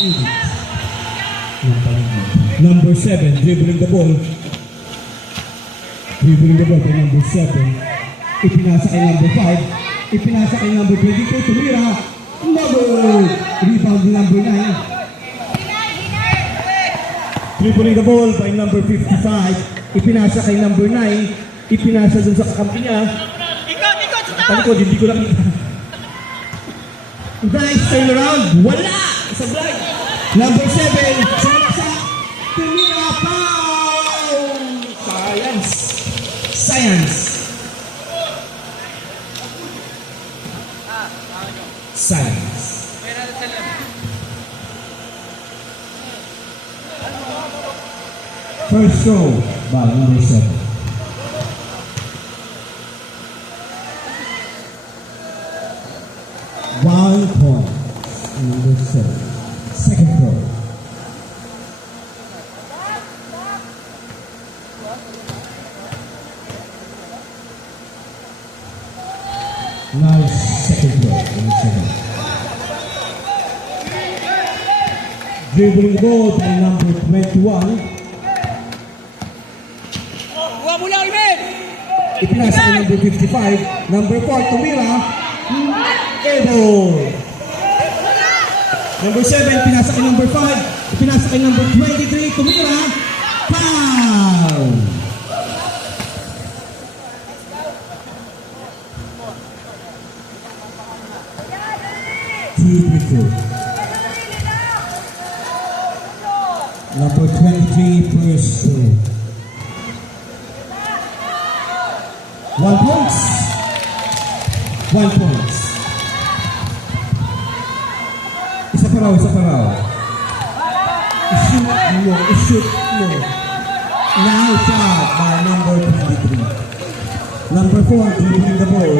Egypt. Number 7, dribbling the ball. Dribbling the ball kay number 7. Ipinasa kay number 5. Ipinasa kay number 22. Tumira. Rebound ni number 9. Dribbling the ball by number 55. Ipinasa kay number 9. Ipinasa dun sa kakampi niya. Talikod, hindi ko nakita. Nice turnaround. Wala! Sa blind. Number 7. Tumira. Foul! Science. Science. Science. First throw by number 7. One point. Number 7. Second throw. Nice second throw. Number 7. Dribbling ball by number 21. Ipinasa kay number 55. Number 4, Tumira. Able. Number 7, pinasa kay number 5. Ipinasa kay number 23. Tumira. Foul. Number 23, first throw. 1 point. 1 point. Isa pa raw, isa pa raw. I-shoot mo. Now shot by number 23. Number 4, dribbling the ball.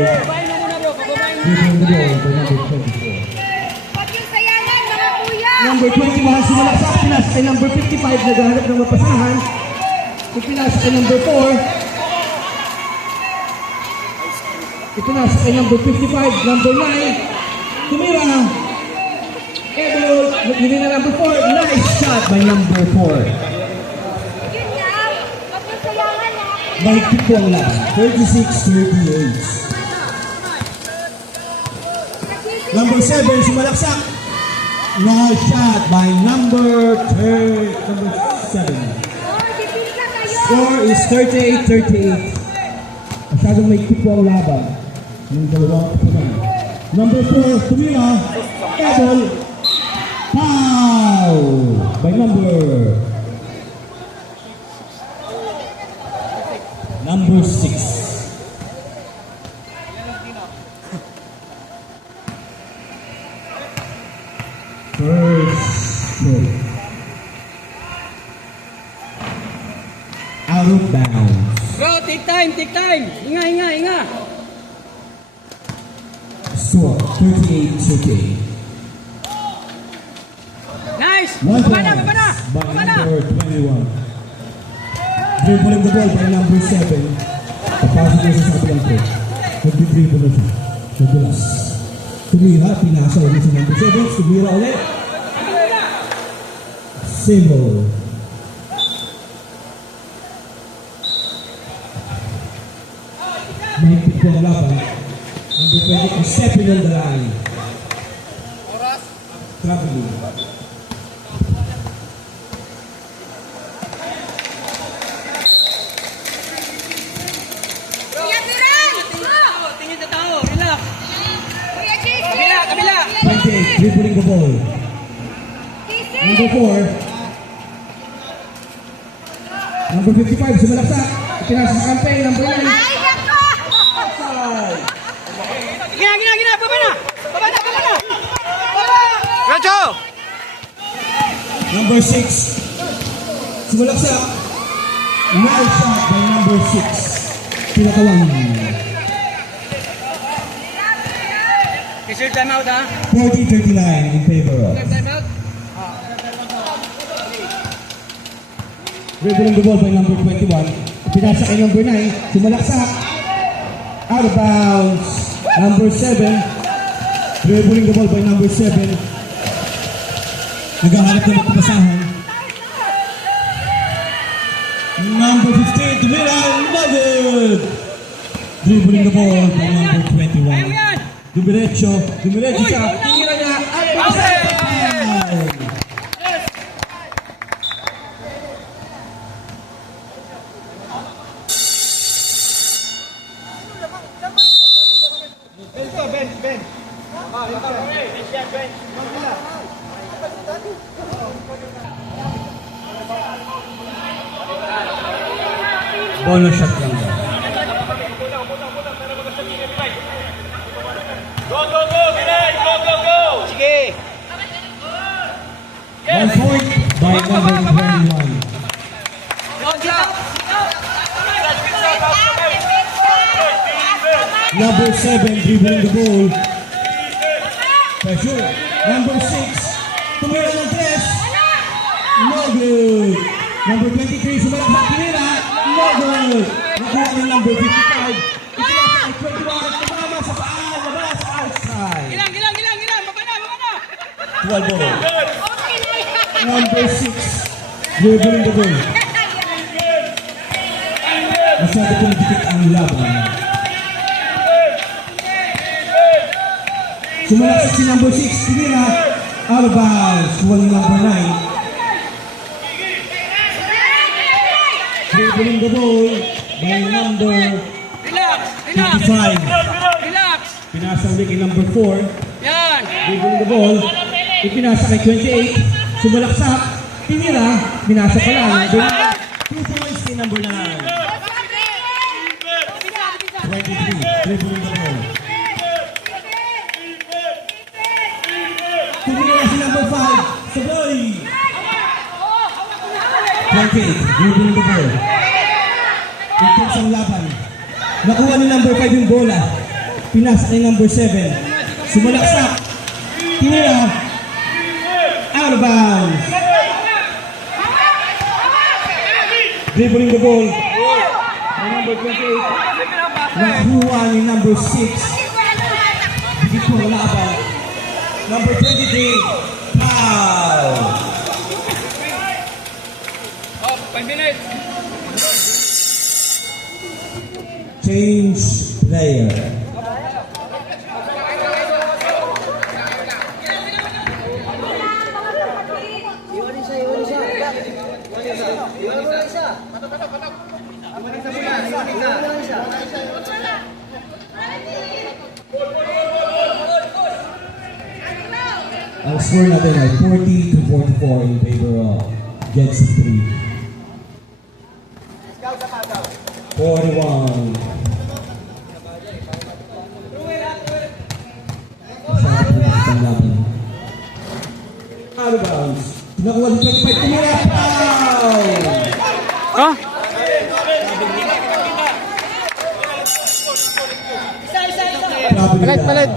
Dribbling the ball by number 24. Number 21, sumalaksak. Pinasa kay number 55, naghahanap ng mapasahan. Pinasa kay number 4. Ipinasa kay number 55, number 9. Tumira. Able. Hindi na number 4. Nice shot by number 4. Mahigpit po ang laban. 36-38. Number 7, sumalaksak. Nice shot by number 7. Score is 38-38. Masyadong mahigpit po ang laban. Yung dalawang kapatid. Number 4, Tumira. Able. Foul by number 6. First throw. Out of bounds. Bro, take time, take time. Inga, inga, inga. Score 38-38. Nice. One Baba na, point baba na. by Baba na. number 21. Dribbling the ball by number 7. Papasok niya sa kapilang court. Nag-dribble na siya. Nagulas. Tumira, pinasa ulit sa number 7. Tumira ulit. Symbol. Mahigpit po ang laban. Number 20 is stepping on the line. Traveling. Tingin sa tao, relax. Kabila, kabila. 28, dribbling the ball. Number 4. Number 55, sumalaksak. Pinasa sa campaign, number 9. Gina, gina, gina. Baba na. Baba na, baba na. Baba. Racho. Number 6. Sumalaksak. Nice shot by number 6. Pinakawang. Kisir time out, ha? 40-39 in favor of. Time out. Dribbling the ball by number 21. Pinasa kay number 9. Sumalaksak. Out of bounds. Number 7. Dribbling the ball by number 7. Naghahanap ng magpapasahan. Number 15, tumira, nugget! Dribbling the ball by number 21. Dumiretso siya. Tira niya, at basay! Bonus shot lang daw. Sige. 1 point by number 21. Number 7 dribbling the ball. Pressure. Number 6. Tumira ng 3. No good. Number 23. Sumalak sa tumira. No good. Nakuha ng number 55. Itinasa ay 21. Tumama sa paa. Labas outside. Gilang. Baba na. 12 ball. Number 6. Dribbling the ball. Masyado kong dikit ang laban. Sumalak si number 6. Tumira. Out of bounds. Kuha ng number 9. Dribbling the ball by number Relax. 55. Relax. Pinasa ulit kay number 4. Yan. Dribbling the ball. Ipinasa kay 28. Sumalaksak. Tinira. Pinasa pa lang. 2 points kay number 9. 23. Dribbling the ball. Tumira si number 5. Sabay. 28. Dribbling the ball. Intense ang laban. Nakuha ni number 5 yung bola. Pinasa kay number 7. Sumalaksak. Tinira. Out of bounds. Dribbling the ball. By number 28. Nakuha ni number 6. Bigit ko ang laban. Number 23. Foul. 5 minutes. Change player. Ang score natin ay 40-44 in favor of Gets 3. 41. Out of bounds. Nakuha ni 25. Tumira. Foul! Oh? Palit.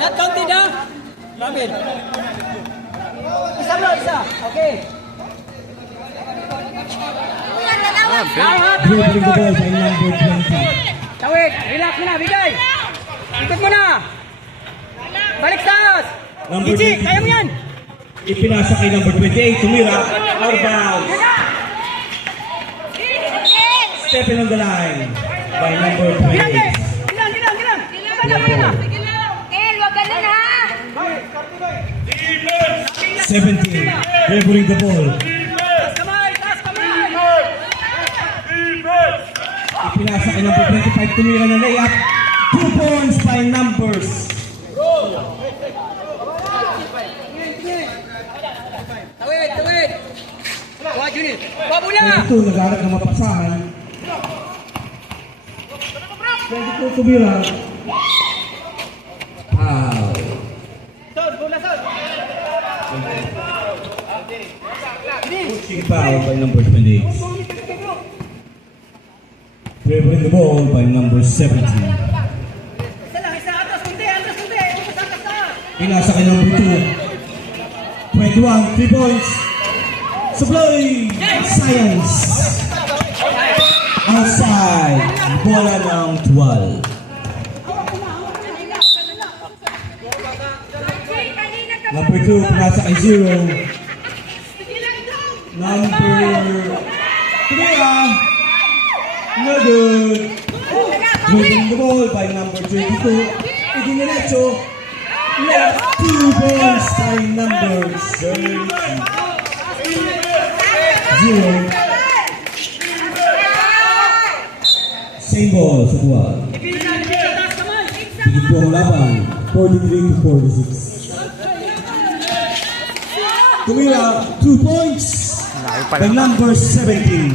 Not counted ha? Ramil. Isa. Okay. Dribbling the ball by number 20. Tawid. Relax mo na. Bigay. Ikot mo na. Balik sa taas. Number Ichi, 20. kaya mo yan. Ipinasa kay number 28. Tumira. Out of bounds. Stepping on the line by number 28. Gilang. El, wag ganun ha! 17. Dribbling the ball. Taas kamay. Ipinasa kay number 25. Tumira na layup. 2 points by numbers. Tawid. Kuha, Junit. Kuha muna. 22. Nagharap ng mapasahan. 22. Tumira. Foul. Pushing foul by number 28. Dribbling the ball by number 17. Isa. Atras kunti. Pinasa kay number 2. 21, 3 points. Supply! Science! Outside. Bola ng 12. Number 2, pinasa kay 0. Number 3, no good. Dribbling the ball by number 22. Idiniretso. Left 2 balls by number 30. 0. Same ball sa buwan. Higit po ang laban. 43-46. Tumira, 2 points by number 17.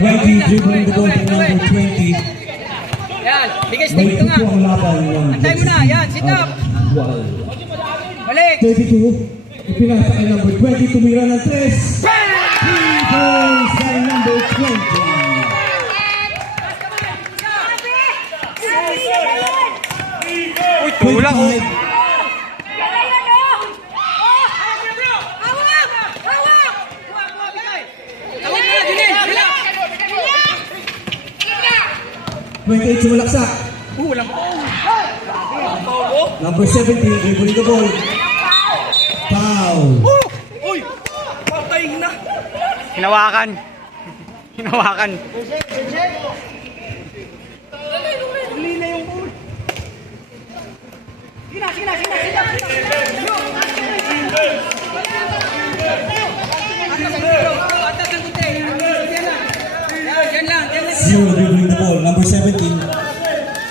20, dribbling the ball by number 20. Yan, bigay May stick ito nga. po ang laban ng Antay mo na, yan, sit up. Wow. Balik. 32, ipinasa kay number 20, tumira ng 3. 3 points by number 20. Uy, tulang oh. 25, Tawid mo na, Junin. Relax. 28, sumalaksak. Walang Number 17, dribbling the ball. Foul. Uy! Patay na. Hinawakan. Hinawakan. Uli na yung ball. Sina. Yan lang. 0, dribbling the ball. Number 17,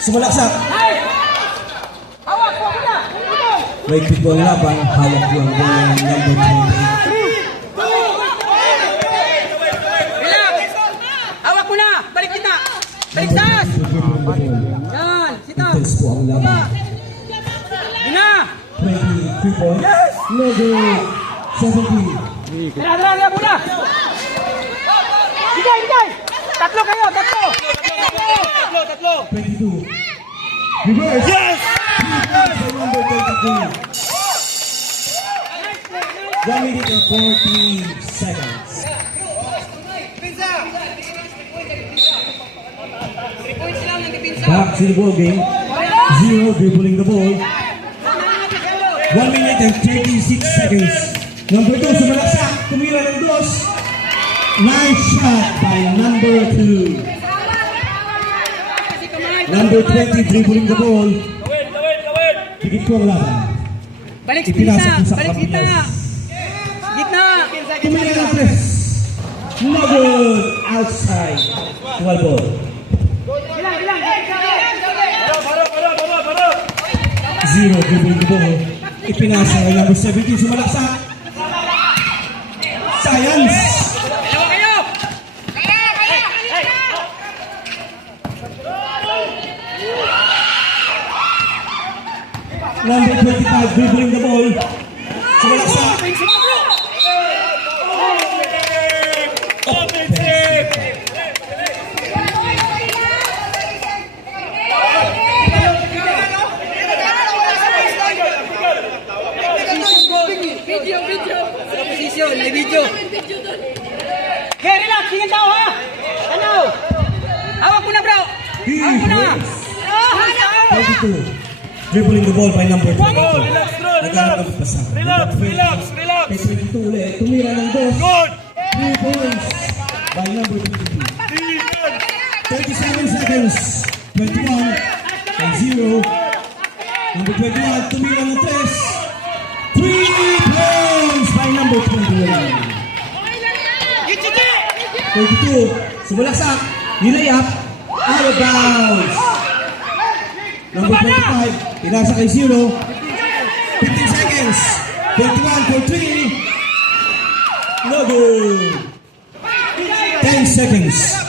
sumalaksak. Hawak po kita. Right pick po ang laban. Hawak po ang ball ng number 28. Relax. Hawak mo na. Balik kita. Balik Number taas. 22, dribbling the ball. Yan. Sita. Intense po ang laban. Yun na. 23 points. No good. 17. Tara muna. Higay. Tatlo kayo. 22. Reverse. Yes! 3 points by number 22. 1 minute and 14 seconds. Back to the ball game. 0, dribbling the ball. 1 minute and 36 seconds. Number 2, sumalaksak. Tumira ng 2. Nice shot by number 2. Number 20, dribbling the ball. Higit po ang laban. Balik Ipinasa po sa Balik kita. kapilas. Gitna. Tumira ng 3. No good. Outside. Dual ball. Ilang. 0, dribbling the ball. Ipinasa kay number 17, sumalaksak. Science. Dalawa kayo. Number 25, dribbling the ball. Sumalaksak. Video. Sa posisyon, may video. Okay, relax. Tingin tao ha. Ano? Hawak mo na bro. Hawak mo na. 22, dribbling the ball by number 22. Relax, Naghanap ng pasa. Relax. Kay 22 ulit. Tumira ng 2. 3 points by number 22. 37 seconds. 21 kay 0. Number 21, tumira ng 3. 3 points by number 21. 32, sumalaksak. Nilayap. Out of bounds. Number 25, pinasa kay 0. 15 seconds. 21 for 3. No good. 10 seconds. 10.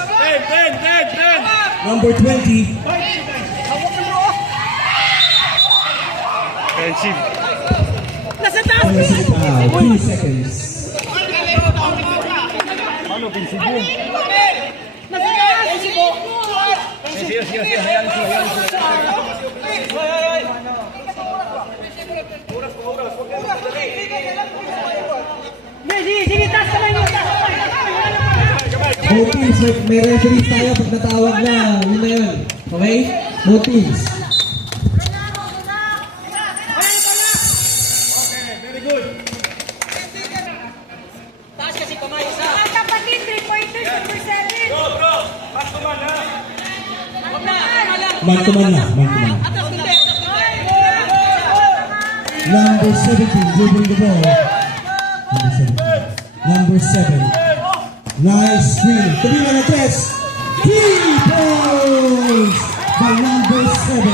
Number 20. Nasa taas. Honestly, 3 seconds. Nasa taas. Sige, taas kamay niyo. Both teams, may referee tayo pag natawag na. Yun na yun. Okay? Both teams. Man-to-man na. Man-to-man. Number 17, dribbling the ball. Number 7. Nice screen. Tabi na ng tres. 3 points by number 7.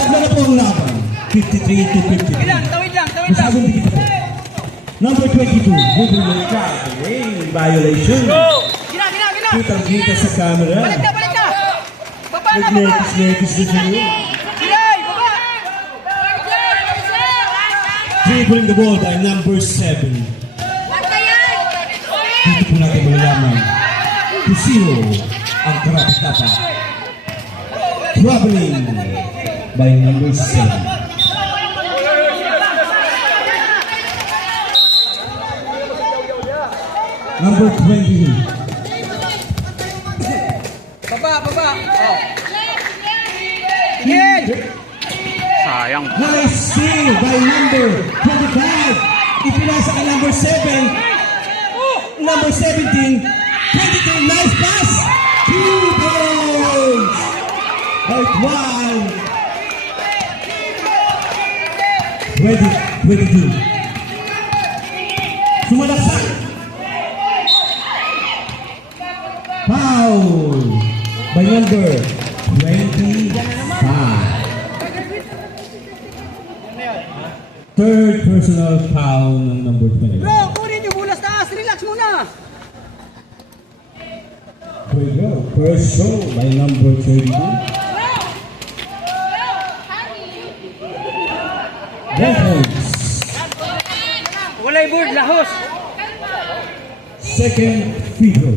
Tabla na po ang laban. 53 to 50. Tawid lang. Masyadong dikit po. Number 22, dribbling the crowd. Hey, violation. Gina. Kitang-kita sa camera. Balik na. Baba na. Nagnerkis din siya. Kilay, baba. Dribbling the ball by number 7. Dito po natin malalaman kung sino ang karapat-dapat. Traveling by number 7. Number 20. Baba. Oh. Yan. Sayang. Nice steal by number 25. Ipinasa kay number 7. Number 17. 23. Nice pass. 2 points. Right one. 22. Sumalaksak. Foul by number 25. Third personal foul ng number 20. Bro, kunin yung bulas taas. Relax muna. Here we go. First show by number 32. One points. Walay board, lahos. Second free throw.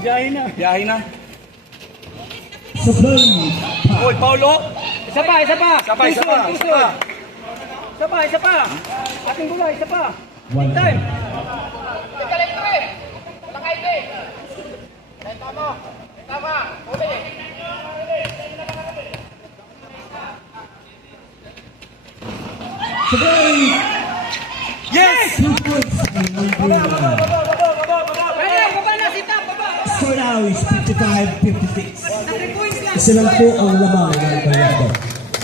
Biyahe na. Supply. Oy, Paulo. Isa pa. Isa pa. Isa pa. Ating bola, isa pa. One Time. Supply. Yes! 2 points. by number 1. Baba na, sita, baba. Score now is 55-56. 3 points lang. Isa lang po ang lamang ng kalaban.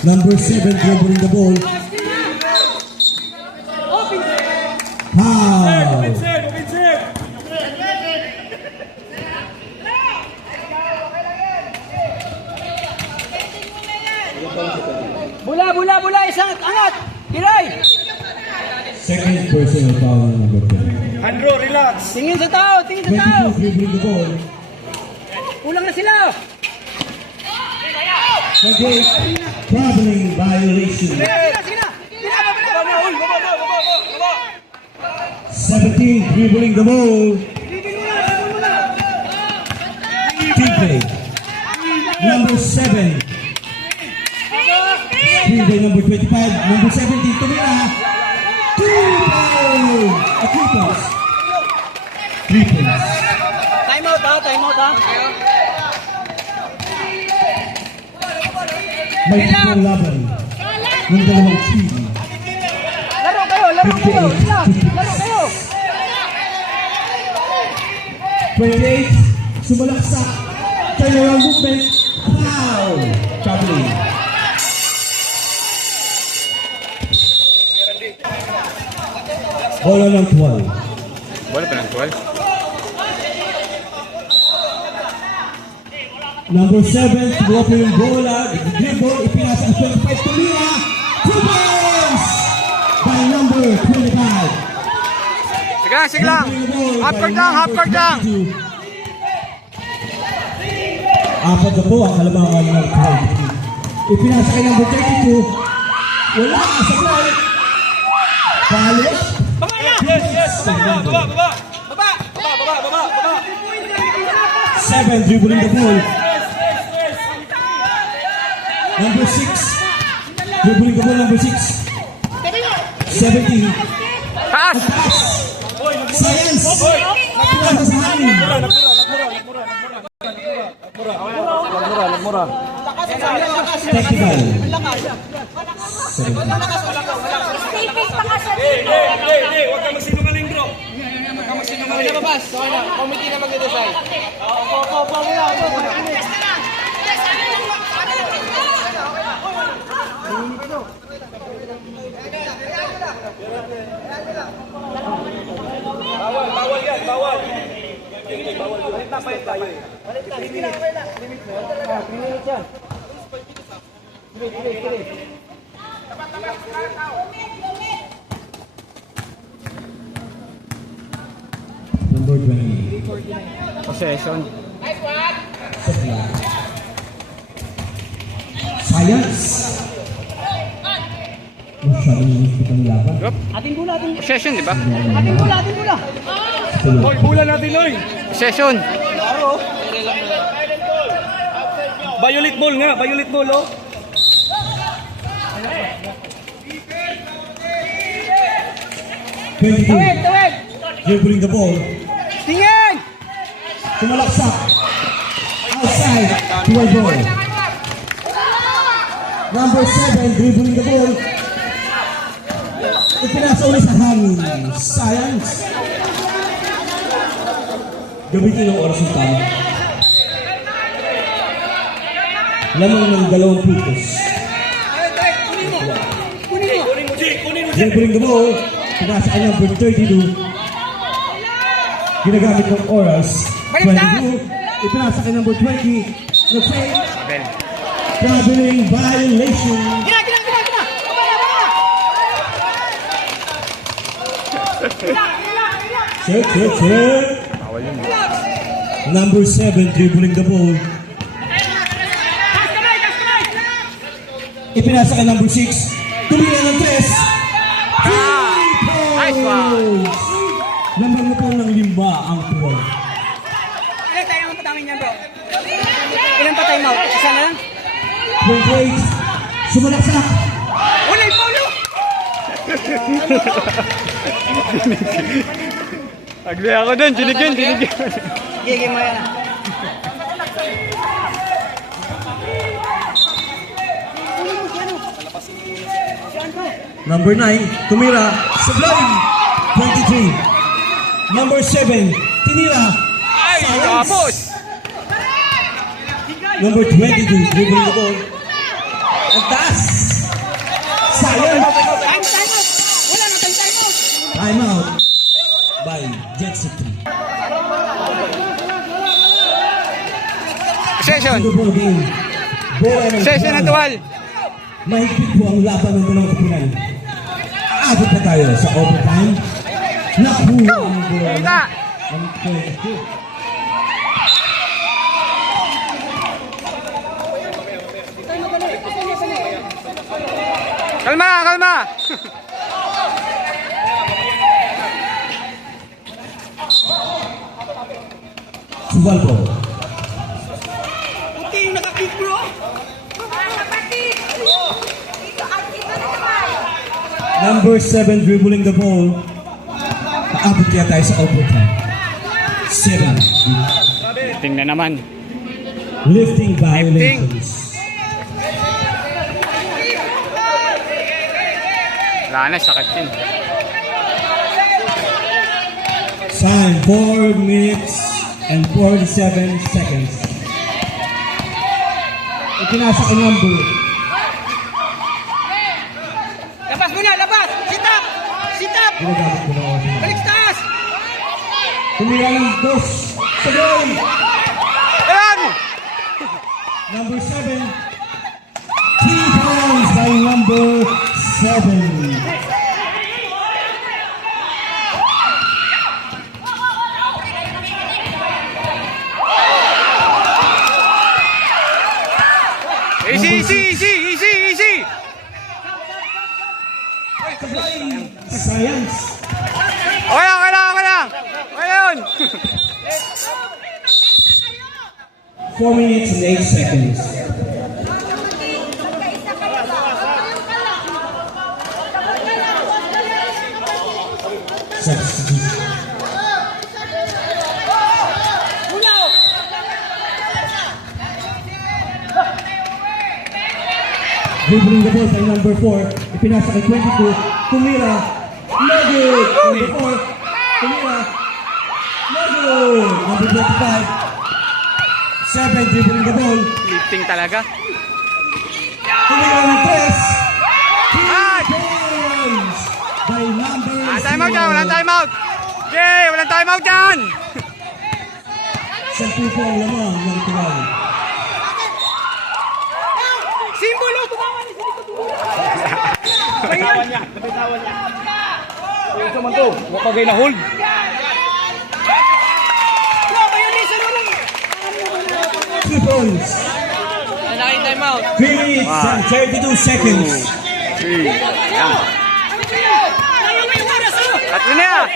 Number 7 dribbling the ball. Foul. Bula, isang angat. Kilay. Second personal foul ng number 10. Andrew, relax. Tingin sa tao. 22 dribbling the ball. Kulang na sila. Second traveling violation. Sige na. Baba. 17 dribbling the ball. Team play. Number 7. Screen by number 25. Number 17. Tumira. 2 points. 3 points. 3 points. Time out ha. May pitong laban ng dalawang team. Laro kayo. Laro kayo. 28. Sumalaksak. Turnaround movement. Foul. Traveling. Bola ng 12. Bola pa ng 12. Number 7, tumawa po yung bola. Dribble, ipinasa ang 25. Tumira. 2 points by number 25. Sige lang. Half court lang. Apat na po ang kalamangan ng 12. Ipinasa kay number 32. Wala. Sablay. Follow. Baba. 7 dribbling the ball. Number 6. Dribbling the ball, number 6. 17. Taas. Science. Nagpula sa hangin. Technical. 17. Tipis pa ka sa Huwag ka magsinungaling, bro. Labas. Okay na. Committee na mag-decide. Yes, ano magpapalit tayo eh. 3 minutes. 3 minutes yan. Tuloy. Number 20. Possession. Science. Masyadong nilipit ang laban. Atin bola. Possession, di ba? Atin bola. Tuloy. Hoy, bola natin, Loy! Possession. Violet ball oh. Tawid. Dribbling the ball. Tingin! Sumalaksak. Outside. Dual ball. Number 7, dribbling the ball. Ipinasa ulit sa hangin. Science. Gamitin ang oras ng tama. Lamang ng 2 puntos. Dribbling the ball. Pinasa ka number 32. Ginagamit ng oras. 22. Ipinasa ka number 20. Nag-fake. Traveling violation. Gina! Check. Number 7, dribbling the ball. Ipinasa ka number 6. Tumira ng 3. Nice one. Naman mo po ng 5 ang tuwal. Ilan tayo ang patawin niyan bro? Ilan pa time out? Isa na lang? 28. Sumalaksak. Wala yung paulo! Agree ako dun. Dinigyan. Gigim mo yan. Number 9, tumira. Sublime. 23. Number 7, tinira. Ay, Science. tapos! Number 22, dribbling the ball. Ang taas. Science. Time out! Wala na time out! Time out by Jet City. Possession. The ball game. Bola ng Possession ng tuwal. Mahigpit po ang laban ng dalawang kapinan. Aabot na tayo sa overtime. Nakuha ang bola ng 22. Kalma. Subalbo. Puti yung nakakick bro! Number 7 dribbling the ball. Aabot kaya tayo sa overtime. 7. Tingnan naman. Lifting violations. Wala na, sakit din. Time 4 minutes and 47 seconds. Ikinasa ang number. Labas muna! Sit up! Ginagamit mo na ako. Balik sa taas! Tumira ng 2 sa goal. Ayan! Number 7. 3 pounds by number 7. Easy! Science. Okay lang! Ayun! 4 minutes and 8 seconds. Substitute. Dribbling the ball by number 4. Ipinasa kay 22. Tumira. No good. Number 4. Tumira. No good. Number 25. 7 dribbling the ball. Lifting talaga. Tumira ng 3. Ay! Points by number Walang timeout dyan! Walang timeout dyan! 10 po ang lamang ng tuwal. Simbolo, tumawa ni Simbolo. Nabitawan niya. Yung sumanto, mapagay na hold. Bro, violation mo lang. 2 points. Time out. 3 minutes and 32 seconds. 3. Yan. Tatlo na.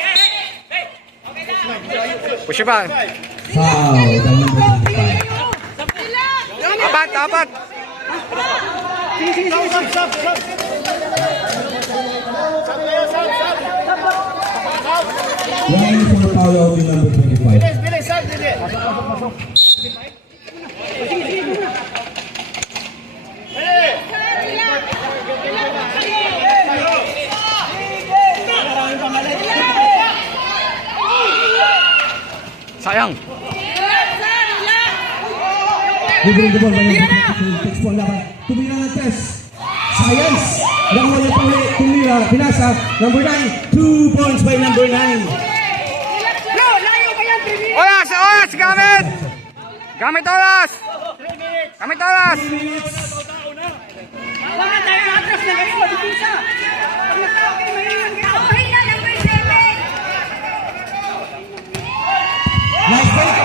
Push pa. Foul by number 25. Apat. Line for foul out in number 25. Sayang. Bibring the ball by number 22. Takes po ang laban. Tumira ng test. Science. Langoy ang puli. Tumira. Pinasa. Number 9. 2 points by number 9. Bro, layo pa yan, 3 minutes. Oras. Gamit. Gamit oras. 3 minutes. Wala tayo atras na ganito, dipisa. Pag nagtawag kayo, mahilang kayo. Okay na, number 7. Last break.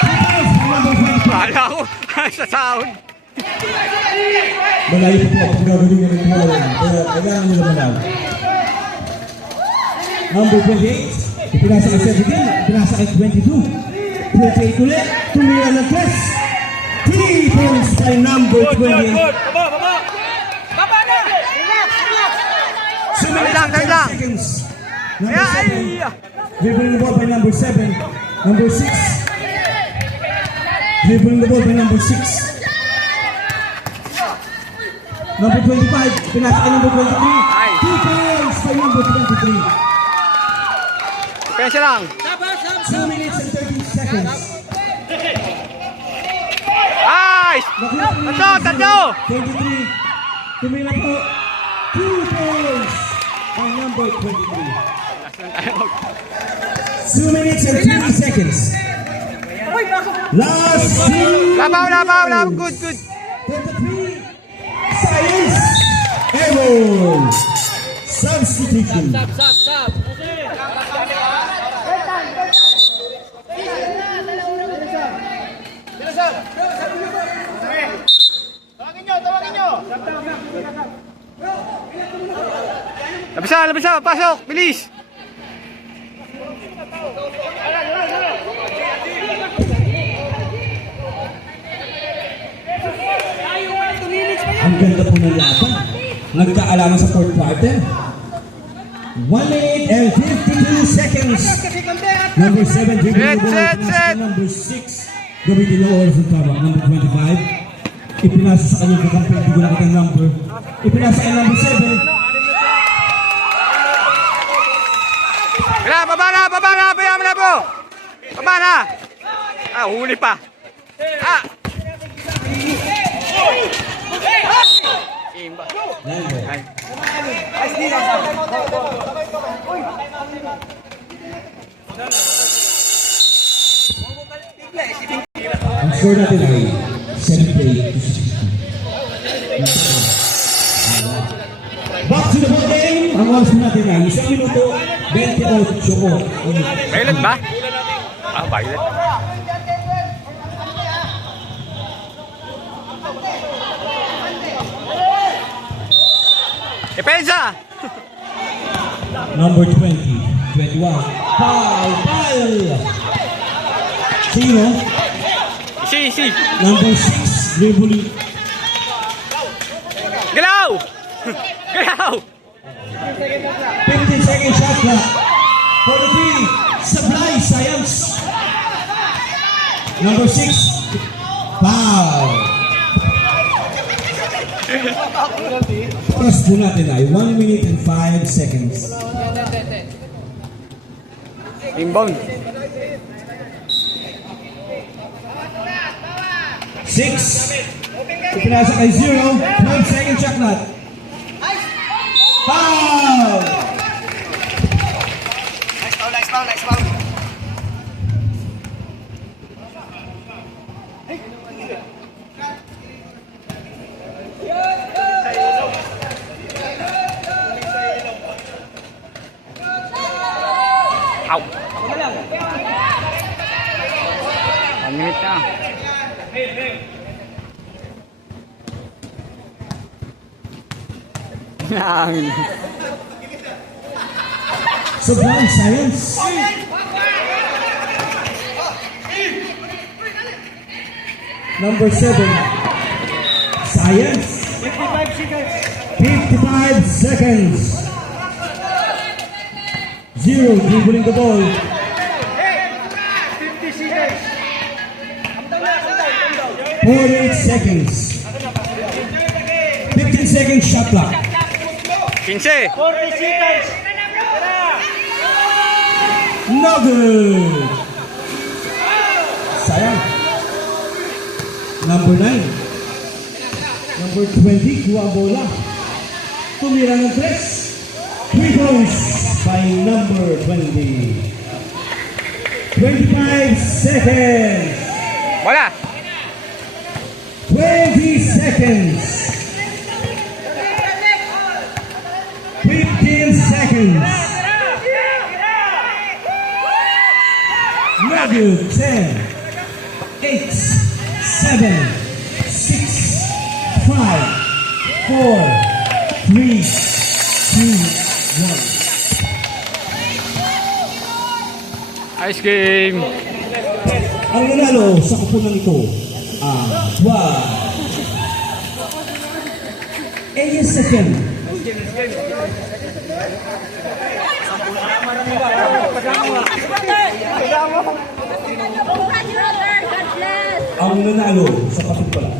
2 points by number 25. Kala ko. Sa sahod. Malayo po po ang gagawin ng tuwalan. Kaya kailangan nila malaw. Number 28. Ipinasa kay 17. Ipinasa kay 22. 28 ulit. Tumira ng test. 3 points by number 28. Baba na. Relax. 2 minutes Lang, and 10 lang. seconds. Number Ay! 7. Dribbling the ball by number 7. Number 6. Dribbling the ball by number 6. Number 25. Pinasa kay number 23. Ay. 2 points by number 23. Pensa lang. 2 minutes and 13 seconds. Ay! Nakita Tatlo! 23. Tumila po. 2 points by number 23. 2 minutes and 30 seconds. Last 2 Labaw. Good. 23. Science. Error. Substitution. Labisa. Pasok. Bilis. Ang ganda po ng laban. Nagkaalaman sa fourth quarter. 1 minute and 52 seconds. Number 7, dribbling the ball. Set. Number 6, gamitin yung oras ng tama. Number 25, ipinasa sa kanyang kakampi. Hindi ko nakita ang number. Ipinasa kay number 7. Kaya, baba na. Bayaan mo na po. Baba na. Huli pa. Imba. Nando. Ay. Ang score natin ay 78-60. Back to the ball game. Ang oras po natin ay 1 minuto 28. Violet ba? Violet. Depensa! Number 20, 21. Foul. Sino? Easy. Number 6, dribbling. Galaw! 15-second shot clock. For the three, Supply Science. Number 6, foul. Oras po natin ay 1 minute and 5 seconds. Inbound. 6. Ipinasa kay 0. 12-second shot clock. Foul! Nice foul. Sobrang science. Number 7. Science. 55 seconds. 0 dribbling the ball. 48 seconds. 15 seconds shot clock. 15. No good. Sayang. Number 9. Number 20, kuha ang bola. Tumira ng 3. 3 points by number 20. 25 seconds. Bola. 20 seconds. 15 seconds. No good. 10, 8, 7, 6, 5, 4, 3, 2, 1. Ice game. Ang nanalo sa kupunan ito ang ASFM. Ang nanalo sa kapitbalan.